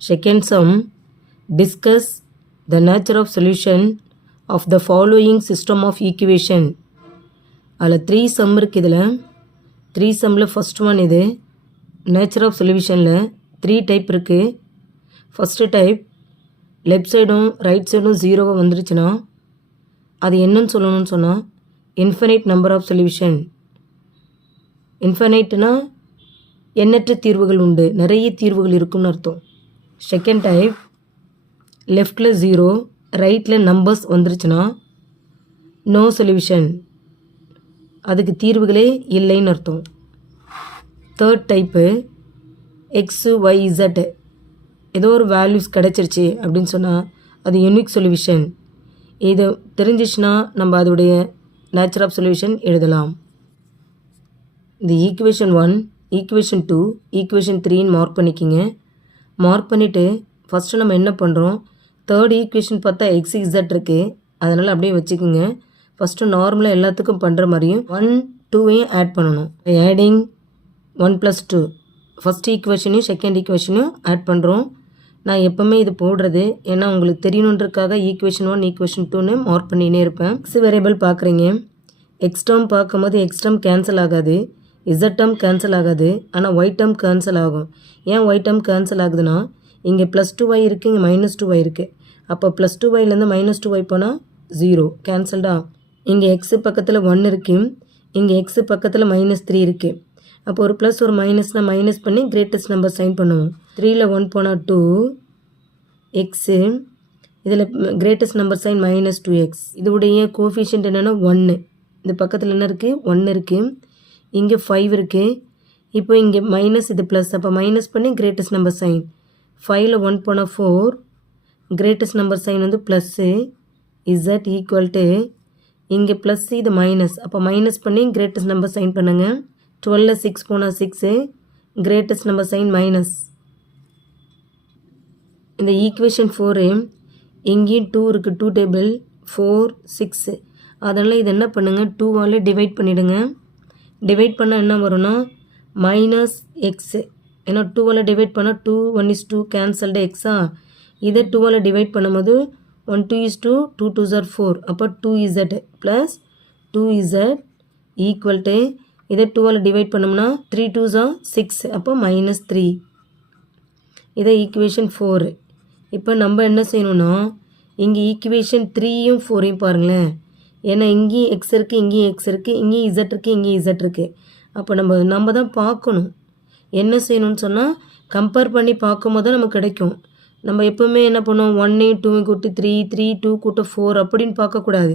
Second sum, discuss the nature of solution of the following system of equation. அதில் 3 sum இருக்குது. இதில் 3 sumமில் first one இது. Nature of சொல்யூஷனில் 3 type இருக்குது. First type left சைடும் right சைடும் 0 வந்துருச்சுன்னா அது என்னன்னு சொல்லணும்னு சொன்னால் இன்ஃபினைட் நம்பர் ஆஃப் சொல்யூஷன். இன்ஃபினைட்னா எண்ணற்ற தீர்வுகள் உண்டு, நிறைய தீர்வுகள் இருக்கும்னு அர்த்தம். செகண்ட் டைப் லெஃப்டில் 0 ரைட்டில் நம்பர்ஸ் வந்துருச்சுன்னா நோ சொல்யூஷன், அதுக்கு தீர்வுகளே இல்லைன்னு அர்த்தம். Third type X Y Z ஏதோ ஒரு வேல்யூஸ் கிடச்சிருச்சு அப்படின்னு சொன்னால் அது யூனிக் சொல்யூஷன். இது தெரிஞ்சிச்சுன்னா நம்ம அதோடைய நேச்சர் ஆஃப் சொல்யூஷன் எழுதலாம். இந்த ஈக்குவேஷன் 1, ஈக்குவேஷன் 2, ஈக்குவேஷன் 3ன்னு மார்க் பண்ணிக்கிங்க. மார்க் பண்ணிவிட்டு ஃபஸ்ட்டு நம்ம என்ன பண்ணுறோம், தேர்ட் ஈக்குவேஷன் பார்த்தா எக்ஸ் இசட் இருக்குது, அதனால் அப்படியே வச்சுக்கோங்க. ஃபஸ்ட்டு நார்மலாக எல்லாத்துக்கும் பண்ணுற மாதிரியும் 1, 2வையும் ஆட் பண்ணணும். ஆடிங் 1 + 2 ஃபஸ்ட் ஈக்குவேஷனையும் செகண்ட் ஈக்குவேஷனையும் ஆட் பண்ணுறோம். நான் எப்போவுமே இது போடுறது ஏன்னா உங்களுக்கு தெரியணுன்றதுக்காக ஈக்குவேஷன் 1, ஈக்குவேஷன் 2ன்னு மார்க் பண்ணினே இருப்பேன். எக்ஸ் வேரியபிள் பார்க்குறீங்க, எக்ஸ் டேர்ம் பார்க்கும்போது எக்ஸ் டேர்ம் கேன்சல் ஆகாது, இசட் டேர்ம் கேன்சல் ஆகாது, ஆனால் ஒய் டேர்ம் கேன்சல் ஆகும். ஏன் ஒய் டேர்ம் கேன்சல் ஆகுதுன்னா இங்கே +2y இருக்குது, இங்கே -2y இருக்குது. அப்போ +2yலேருந்து -2y போனால் 0 கேன்சல்டா. இங்கே எக்ஸு பக்கத்தில் 1 இருக்குது, இங்கே எக்ஸு பக்கத்தில் -3 இருக்குது. அப்போ ஒரு ப்ளஸ் ஒரு மைனஸ்னால் மைனஸ் பண்ணி கிரேட்டஸ்ட் நம்பர் சைன் பண்ணுவோம். 3ல் 1 போனால் 2 எக்ஸு, இதில் கிரேட்டஸ்ட் நம்பர் சைன் -2x. இதோடைய கோஃபிஷியன்ட் என்னென்னா 1. இந்த பக்கத்தில் என்ன இருக்குது, 1 இருக்குது, இங்கே 5 இருக்குது. இப்போ இங்கே மைனஸ், இது ப்ளஸ், அப்போ மைனஸ் பண்ணி கிரேட்டஸ்ட் நம்பர் சைன். 5ல் 1 போனால் 4, கிரேட்டஸ்ட் நம்பர் சைன் வந்து ப்ளஸ்ஸு, இசட் ஈக்குவல் டு இங்கே ப்ளஸ், இது மைனஸ், அப்போ மைனஸ் பண்ணி கிரேட்டஸ்ட் நம்பர் சைன் பண்ணுங்கள். 12ல் 6 போனால் 6, கிரேட்டஸ்ட் நம்பர் சைன் மைனஸ். இந்த ஈக்குவேஷன் 4 இங்கேயும் 2 இருக்குது, 2 டேபிள் 4, 6. அதனால் இது என்ன பண்ணுங்கள், 2ஆல் டிவைட் பண்ணிவிடுங்க. டிவைட் பண்ணால் என்ன வரும்னா -x. ஏன்னா 2ஆல் டிவைட் பண்ணால் 2, 1 is 2 கேன்சல்டு எக்ஸா. இதை 2ஆல் டிவைட் பண்ணும்போது 1, 2 is 2, 2 2s are 4. அப்போ 2z plus 2z equal to இதை 2ஆல் டிவைட் பண்ணோம்னா 3 2s are 6, அப்போ -3. இதை ஈக்குவேஷன் 4. இப்போ நம்ம என்ன செய்யணும்னா இங்கே ஈக்குவேஷன் 3யும் 4யும் பாருங்களேன். ஏன்னா இங்கேயும் எக்ஸ் இருக்குது, இங்கேயும் எக்ஸ் இருக்குது, இங்கேயும் இசட் இருக்குது, இங்கேயும் இசட் இருக்குது. அப்போ நம்ம தான் பார்க்கணும் என்ன செய்யணும்னு சொன்னால் கம்பேர் பண்ணி பார்க்கும்போது தான் நமக்கு கிடைக்கும். நம்ம எப்போவுமே என்ன பண்ணுவோம், 1 2 கூட்டு 3, 3 2 கூட்டு 4 அப்படின்னு பார்க்கக்கூடாது.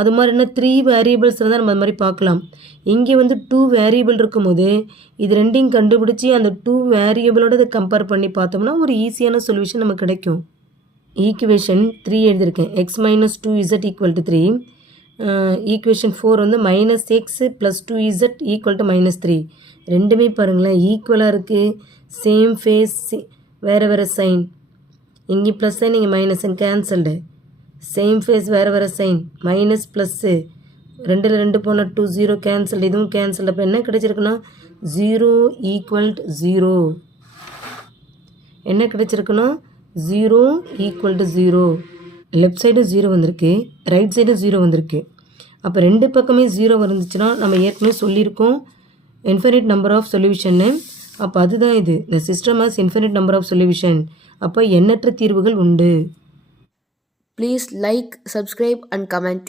அது மாதிரி என்ன 3 வேரியபிள்ஸ் இருந்தால் நம்ம அது மாதிரி பார்க்கலாம். இங்கே வந்து 2 வேரியபிள் இருக்கும்போது இது ரெண்டையும் கண்டுபிடிச்சி அந்த 2 வேரியபிளோட இதை கம்பேர் பண்ணி பார்த்தோம்னா ஒரு ஈஸியான சொல்யூஷன் நமக்கு கிடைக்கும். ஈக்குவேஷன் 3 எழுதியிருக்கேன், x - 2z = 3. ஈக்குவேஷன் 4 வந்து -x + 2z = -3. ரெண்டுமே பாருங்களேன் ஈக்குவலாக இருக்குது, சேம் ஃபேஸ், வேறு வேறு சைன். இங்கே ப்ளஸ் சைன், இங்கே minus sign cancelled. Same phase, வேறு வேறு சைன், மைனஸ் ப்ளஸ்ஸு, 2ல் 2 போனால் 2, 0 கேன்சல்டு, இதுவும் கேன்சல்டு. அப்போ என்ன கிடைச்சிருக்குன்னா 0 = 0. என்ன கிடைச்சிருக்குன்னா 0 = 0. லெஃப்ட் சைடு 0 வந்திருக்கு, ரைட் சைடு 0 வந்திருக்கு. அப்போ ரெண்டு பக்கமே 0 வந்துச்சுன்னா நம்ம ஏற்கனவே சொல்லியிருக்கோம் இன்ஃபினிட் நம்பர் ஆஃப் சொல்யூஷன்னு. அப்போ அதுதான் இது, இந்த system has infinite number of solution. அப்போ எண்ணற்ற தீர்வுகள் உண்டு. Please like, subscribe and comment.